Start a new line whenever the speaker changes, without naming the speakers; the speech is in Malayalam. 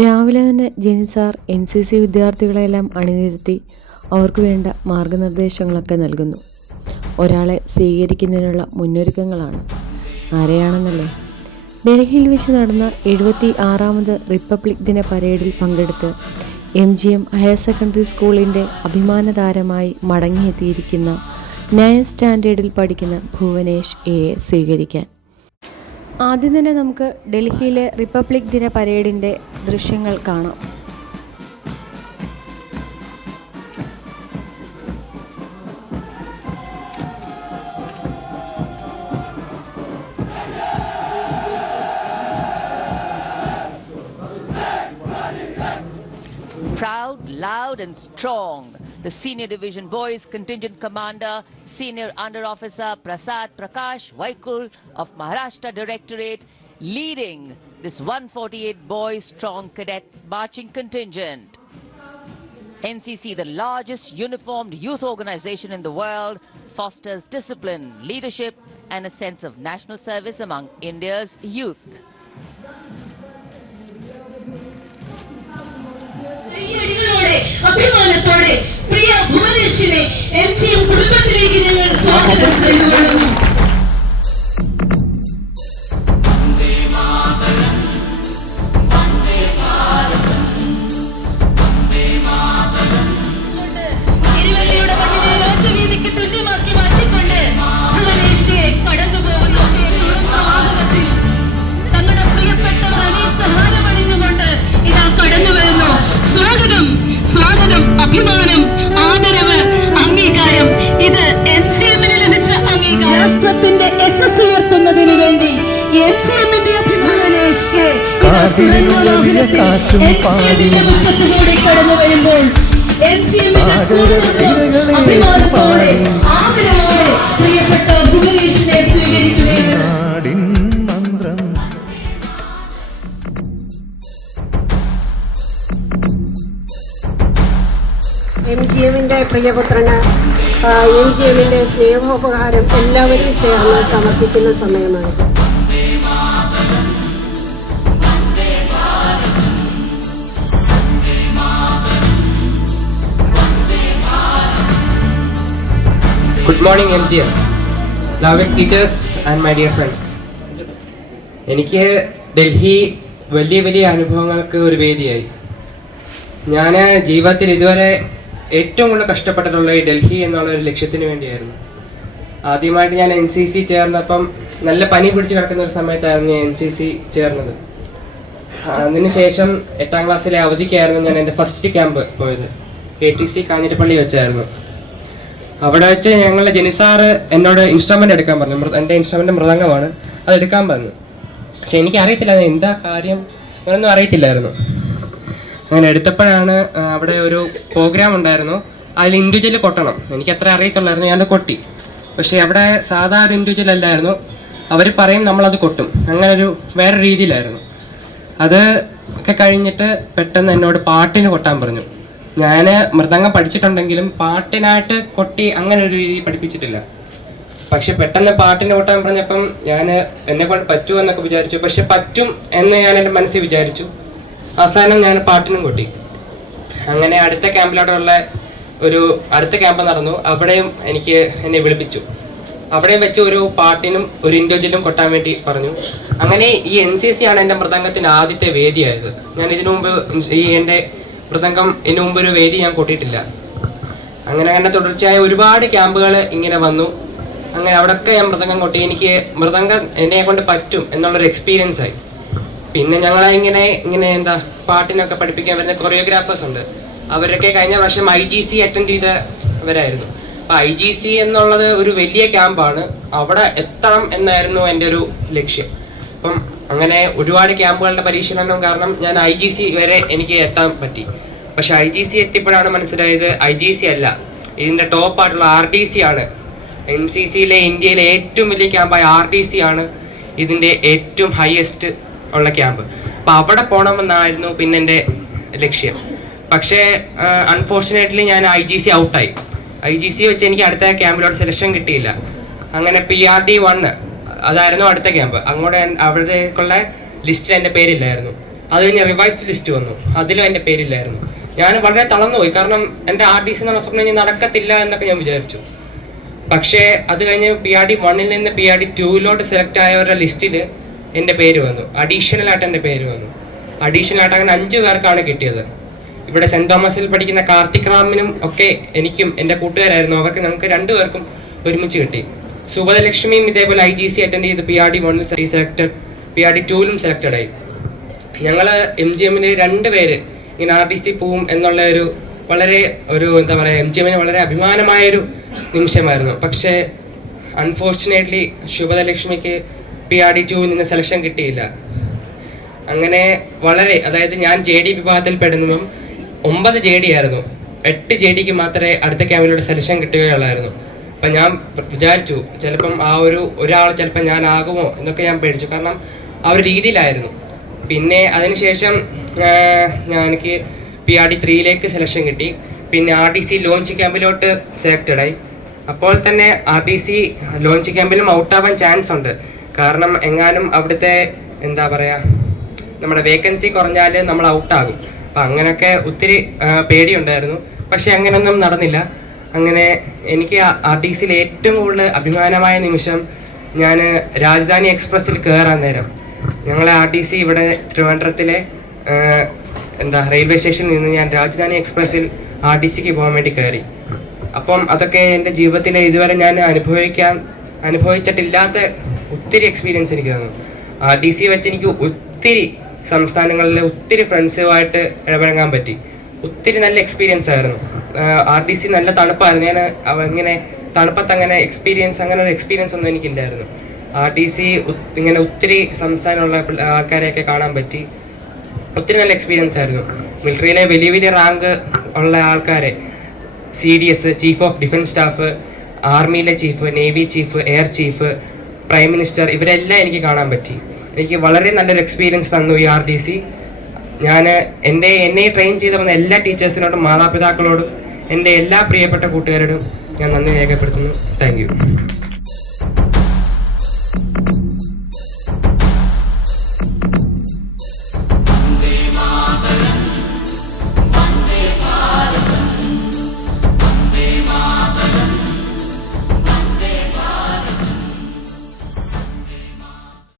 രാവിലെ തന്നെ ജെനിസാർ എൻ സി സി വിദ്യാർത്ഥികളെല്ലാം അണിനിരത്തി അവർക്ക് വേണ്ട മാർഗനിർദ്ദേശങ്ങളൊക്കെ നൽകുന്നു. ഒരാളെ സ്വീകരിക്കുന്നതിനുള്ള മുന്നൊരുക്കങ്ങളാണ്. ആരെയാണെന്നല്ലേ? ഡൽഹിയിൽ വെച്ച് നടന്ന എഴുപത്തി ആറാമത് റിപ്പബ്ലിക് ദിന പരേഡിൽ പങ്കെടുത്ത് M G M higher secondary സ്കൂളിന്റെ അഭിമാന താരമായി മടങ്ങിയെത്തിയിരിക്കുന്ന നയൻ സ്റ്റാൻഡേർഡിൽ പഠിക്കുന്ന ഭുവനേഷ് എയെ സ്വീകരിക്കാൻ. ആദ്യം തന്നെ നമുക്ക് ഡൽഹിയിലെ റിപ്പബ്ലിക് ദിന പരേഡിന്റെ ദൃശ്യങ്ങൾ കാണാം
Proud, loud, and strong. The Senior Division Boys Contingent Commander, Senior Under Officer Prasad Prakash Vaikul of Maharashtra Directorate, leading this 148 Boys Strong Cadet Marching Contingent. NCC, the largest uniformed youth organization in the world, fosters discipline, leadership, and a sense of national service among India's youth.
ഭുവനേഷിനെ എം ജി എം കുടുംബത്തിലേക്ക് ഞങ്ങൾ സ്വാഗതം ചെയ്തുകൊള്ളുന്നു
കാറ്റും പാടി.
കടന്നു വരുമ്പോൾ പ്രിയപ്പെട്ട ഭുവനേഷിനെ സ്വീകരിക്കുകയാണ്.
എം ജി എമ്മിന്റെ പ്രിയപുത്രന് എം ജി എമ്മിന്റെ സ്നേഹോപഹാരം എല്ലാവരും ചേർന്ന് സമർപ്പിക്കുന്ന സമയമാണിത്
M G M Loving teachers and my dear friends എനിക്ക് ഡൽഹി വലിയ വലിയ അനുഭവങ്ങൾക്ക് ഒരു വേദിയായി. ഞാൻ ജീവിതത്തിൽ ഇതുവരെ ഏറ്റവും കൂടുതൽ കഷ്ടപ്പെട്ടിട്ടുള്ള ഈ ഡൽഹി എന്നുള്ള ഒരു ലക്ഷ്യത്തിന് വേണ്ടിയായിരുന്നു. ആദ്യമായിട്ട് ഞാൻ എൻ സി സി ചേർന്നപ്പം നല്ല പനി പിടിച്ച് കിടക്കുന്ന ഒരു സമയത്തായിരുന്നു ഞാൻ എൻ സി സി ചേർന്നത്. അതിനുശേഷം എട്ടാം ക്ലാസ്സിലെ അവധിക്കായിരുന്നു ഞാൻ എന്റെ ഫസ്റ്റ് ക്യാമ്പ് പോയത്. കെ ടി സി കാഞ്ഞിരപ്പള്ളി വെച്ചായിരുന്നു. അവിടെ വെച്ച് ഞങ്ങളുടെ ജനിസാറ് എന്നോട് ഇൻസ്ട്രുമെന്റ് എടുക്കാൻ പറഞ്ഞു. എന്റെ ഇൻസ്ട്രുമെന്റ് മൃദംഗമാണ്. അത് എടുക്കാൻ പറഞ്ഞു. പക്ഷെ എനിക്ക് അറിയത്തില്ല അത് എന്താ കാര്യം അങ്ങനൊന്നും അറിയത്തില്ലായിരുന്നു. അങ്ങനെ എടുത്തപ്പോഴാണ് അവിടെ ഒരു പ്രോഗ്രാം ഉണ്ടായിരുന്നു. അതിൽ ഇൻഡിവിജ്വൽ കൊട്ടണം. എനിക്ക് അത്ര അറിയത്തുള്ളായിരുന്നു. ഞാനത് കൊട്ടി. പക്ഷെ അവിടെ സാധാ ഇൻഡിവിജ്വൽ അല്ലായിരുന്നു. അവർ പറയും നമ്മളത് കൊട്ടും. അങ്ങനെ ഒരു വേറെ രീതിയിലായിരുന്നു. അത് ഒക്കെ കഴിഞ്ഞിട്ട് പെട്ടെന്ന് എന്നോട് പാട്ടിന് കൊട്ടാൻ പറഞ്ഞു. ഞാൻ മൃദംഗം പഠിച്ചിട്ടുണ്ടെങ്കിലും പാട്ടിനായിട്ട് കൊട്ടി അങ്ങനെ ഒരു രീതി പഠിപ്പിച്ചിട്ടില്ല. പക്ഷെ പെട്ടെന്ന് പാട്ടിന് ഓട്ടാൻ പറഞ്ഞപ്പം ഞാൻ എന്നെ കൊണ്ട് പറ്റുമോ എന്നൊക്കെ വിചാരിച്ചു. പക്ഷെ പറ്റും എന്ന് ഞാൻ എന്റെ മനസ്സിൽ വിചാരിച്ചു. അവസാനം ഞാൻ പാട്ടിനും കൊട്ടി. അങ്ങനെ അടുത്ത ക്യാമ്പിലോട്ടുള്ള ഒരു അടുത്ത ക്യാമ്പ് നടന്നു. അവിടെയും എനിക്ക് എന്നെ വിളിപ്പിച്ചു. അവിടെ വെച്ച് ഒരു പാട്ടിനും ഒരു ഇൻഡോജിലും കൊട്ടാൻ വേണ്ടി പറഞ്ഞു. അങ്ങനെ ഈ എൻ സി സി ആണ് എന്റെ മൃദംഗത്തിന്റെ ആദ്യത്തെ വേദിയായത്. ഞാൻ ഇതിനു മുമ്പ് ഈ എന്റെ മൃദംഗം ഇതിനു മുമ്പ് ഒരു വേദി ഞാൻ കൂട്ടിയിട്ടില്ല. അങ്ങനെ അങ്ങനെ തുടർച്ചയായ ഒരുപാട് ക്യാമ്പുകൾ ഇങ്ങനെ വന്നു. അങ്ങനെ അവിടെയൊക്കെ ഞാൻ മൃദംഗം കൊട്ടി. എനിക്ക് മൃദംഗം എന്നെ കൊണ്ട് പറ്റും എന്നുള്ളൊരു എക്സ്പീരിയൻസ് ആയി. പിന്നെ ഞങ്ങളെ ഇങ്ങനെ ഇങ്ങനെ എന്താ പാട്ടിനൊക്കെ പഠിപ്പിക്കാൻ വരുന്ന കൊറിയോഗ്രാഫേഴ്സ് ഉണ്ട്. അവരൊക്കെ കഴിഞ്ഞ വർഷം ഐ ജി സി അറ്റൻഡ് ചെയ്തവരായിരുന്നു അപ്പൊ ഐ ജി സി എന്നുള്ളത് ഒരു വലിയ ക്യാമ്പാണ്. അവിടെ എത്തണം എന്നായിരുന്നു എന്റെ ഒരു ലക്ഷ്യം. അപ്പം അങ്ങനെ ഒരുപാട് ക്യാമ്പുകളുടെ പരിശീലനം കാരണം ഞാൻ ഐ ജി സി വരെ എനിക്ക് എത്താൻ പറ്റി. പക്ഷെ ഐ ജി സി എത്തിയപ്പോഴാണ് മനസ്സിലായത് ഐ ജി സി അല്ല. ഇതിന്റെ ടോപ്പ് ആയിട്ടുള്ള ആർ ഡി സി ആണ്. എൻ സി സിയിലെ ഇന്ത്യയിലെ ഏറ്റവും വലിയ ക്യാമ്പായ ആർ ഡി സി ആണ് ഇതിന്റെ ഏറ്റവും ഹയസ്റ്റ് ഉള്ള ക്യാമ്പ്. അപ്പോൾ അവിടെ പോകണമെന്നായിരുന്നു പിന്നെ എന്റെ ലക്ഷ്യം. പക്ഷേ അൺഫോർച്ചുനേറ്റ്ലി ഞാൻ ഐ ജി സി ഔട്ടായി ഐ ജി സി വെച്ച് എനിക്ക് അടുത്ത ക്യാമ്പിലോട്ട് സെലക്ഷൻ കിട്ടിയില്ല. അങ്ങനെ പി ആർ ഡി വൺ അതായിരുന്നു അടുത്ത ക്യാമ്പ്. അങ്ങോട്ട് അവിടേക്കുള്ള ലിസ്റ്റിൽ എന്റെ പേരില്ലായിരുന്നു. അത് കഴിഞ്ഞ് റിവൈസ്ഡ് ലിസ്റ്റ് വന്നു. അതിലും എന്റെ പേരില്ലായിരുന്നു. ഞാൻ വളരെ തളർന്നു പോയി കാരണം എന്റെ ആർ ഡി സി എന്ന് പറഞ്ഞ സ്വപ്നം ഇനി നടക്കത്തില്ല എന്നൊക്കെ ഞാൻ വിചാരിച്ചു. പക്ഷേ അത് കഴിഞ്ഞ് പി ആർ ഡി വണ്ണിൽ നിന്ന് പി ആർ ഡി ടൂവിലോട്ട് സെലക്ട് ആയവരുടെ ലിസ്റ്റിൽ എന്റെ പേര് വന്നു. അഡീഷണൽ ആയിട്ട് എന്റെ പേര് വന്നു. അഡീഷണൽ ആയിട്ട് അങ്ങനെ അഞ്ച് പേർക്കാണ് കിട്ടിയത്. ഇവിടെ സെന്റ് തോമസിൽ പഠിക്കുന്ന കാർത്തിക് റാമിനും ഒക്കെ എനിക്കും എന്റെ കൂട്ടുകാരായിരുന്നു. അവർക്ക് ഞങ്ങൾക്ക് രണ്ടുപേർക്കും ഒരുമിച്ച് കിട്ടി. സുഭദലക്ഷ്മിയും ഇതേപോലെ ഐ ജി സി അറ്റൻഡ് ചെയ്ത് പി ആർ ഡി വണ്ണിൽ സെലക്ടഡ് പി ആർ ഡി ടൂവിലും സെലക്റ്റഡ് ആയി. ഞങ്ങൾ എം ജി എമ്മിന് രണ്ട് പേര് ഇങ്ങനെ ആർ ടി സി പോവും എന്നുള്ള ഒരു വളരെ ഒരു എന്താ പറയുക എം ജി എമ്മിന് വളരെ അഭിമാനമായൊരു നിമിഷമായിരുന്നു. പക്ഷേ അൺഫോർച്ചുനേറ്റ്ലി ശുഭദലക്ഷ്മിക്ക് പി ആർ ഡി ടൂവിൽ നിന്ന് സെലക്ഷൻ കിട്ടിയില്ല. അങ്ങനെ വളരെ അതായത് ഞാൻ ജെ ഡി വിഭാഗത്തിൽ പെടുന്നതും ഒമ്പത് ജെ ഡി ആയിരുന്നു. എട്ട് ജെ ഡിക്ക് മാത്രമേ അടുത്ത ക്യാമ്പിലൂടെ സെലക്ഷൻ കിട്ടുകയുള്ളായിരുന്നു. അപ്പം ഞാൻ വിചാരിച്ചു ചിലപ്പം ആ ഒരു ഒരാൾ ചിലപ്പം ഞാൻ ആകുമോ എന്നൊക്കെ ഞാൻ പേടിച്ചു. കാരണം ആ ഒരു രീതിയിലായിരുന്നു. പിന്നെ അതിനുശേഷം ഞാൻ എനിക്ക് പി ആർ ഡി ത്രീയിലേക്ക് സെലക്ഷൻ കിട്ടി. പിന്നെ ആർ ഡി സി ലോഞ്ച് ക്യാമ്പിലോട്ട് സെലക്റ്റഡായി അപ്പോൾ തന്നെ ആർ ഡി സി ലോഞ്ച് ക്യാമ്പിലും ഔട്ടാവാൻ ചാൻസ് ഉണ്ട്. കാരണം എങ്ങാനും അവിടുത്തെ എന്താ പറയുക നമ്മുടെ വേക്കൻസി കുറഞ്ഞാൽ നമ്മൾ ഔട്ടാകും അപ്പം അങ്ങനെയൊക്കെ ഒത്തിരി പേടിയുണ്ടായിരുന്നു. പക്ഷെ അങ്ങനെയൊന്നും നടന്നില്ല. അങ്ങനെ എനിക്ക് ആർ ടി സിയിൽ ഏറ്റവും കൂടുതൽ അഭിമാനമായ നിമിഷം ഞാൻ രാജധാനി എക്സ്പ്രസ്സിൽ കയറാൻ നേരം. ഞങ്ങളെ ആർ ടി സി ഇവിടെ ട്രിവാൻഡ്രത്തിലെ എന്താ റെയിൽവേ സ്റ്റേഷനിൽ നിന്ന് ഞാൻ രാജധാനി എക്സ്പ്രസ്സിൽ ആർ ടി സിക്ക് പോകാൻ വേണ്ടി കയറി അപ്പം അതൊക്കെ എന്റെ ജീവിതത്തിലെ ഇതുവരെ ഞാൻ അനുഭവിക്കാൻ അനുഭവിച്ചിട്ടില്ലാത്ത ഒത്തിരി എക്സ്പീരിയൻസ് എനിക്ക് തന്നു. ആർ ടി സി വെച്ച് എനിക്ക് ഒത്തിരി സംസ്ഥാനങ്ങളിലെ ഒത്തിരി ഫ്രണ്ട്സുമായിട്ട് ഇടപഴകാൻ പറ്റി. ഒത്തിരി നല്ല എക്സ്പീരിയൻസ് ആയിരുന്നു. ആർ ടി സി നല്ല തണുപ്പായിരുന്നു. ഞാൻ ഇങ്ങനെ തണുപ്പത്ത് അങ്ങനെ എക്സ്പീരിയൻസ് അങ്ങനെ ഒരു എക്സ്പീരിയൻസ് ഒന്നും എനിക്കില്ലായിരുന്നു. ആർ ടി സി ഇങ്ങനെ ഒത്തിരി സംസ്ഥാനമുള്ള ആൾക്കാരെയൊക്കെ കാണാൻ പറ്റി. ഒത്തിരി നല്ല എക്സ്പീരിയൻസ് ആയിരുന്നു. മിലിറ്ററിയിലെ വലിയ വലിയ റാങ്ക് ഉള്ള ആൾക്കാരെ C D S chief of defence staff ആർമിയിലെ chief navy chief air chief prime minister ഇവരെല്ലാം എനിക്ക് കാണാൻ പറ്റി. എനിക്ക് വളരെ നല്ലൊരു എക്സ്പീരിയൻസ് തന്നു ഈ ആർ ഡി സി ഞാൻ എന്റെ എന്നെ ട്രെയിൻ ചെയ്ത് വന്ന എല്ലാ ടീച്ചേഴ്സിനോടും മാതാപിതാക്കളോടും എന്റെ എല്ലാ പ്രിയപ്പെട്ട കൂട്ടുകാരോടും ഞാൻ നന്ദി രേഖപ്പെടുത്തുന്നു. താങ്ക്